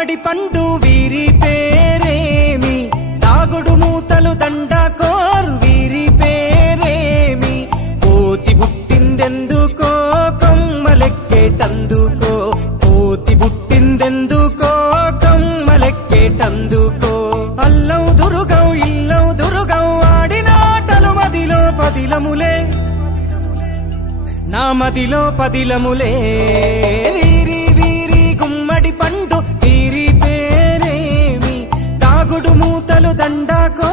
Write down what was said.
గుమ్మడి పండు వీరి పేరేమి, దాగుడు మూతలు దండకోరు వీరి పేరేమి, కోతి పుట్టిందెందుకో కొమ్మలెక్కేటందుకో, కోతి పుట్టిందెందుకో కొమ్మలెక్కేటందుకో. అల్లౌ దురుగౌ ఇల్లౌ దురుగౌ ఆడినాటలు మదిలో పదిలములే, నా మదిలో పదిలములే. వీరి వీరి గుమ్మడి పండు వీరి పేరేమి, దాగుడు మూతలు దండకో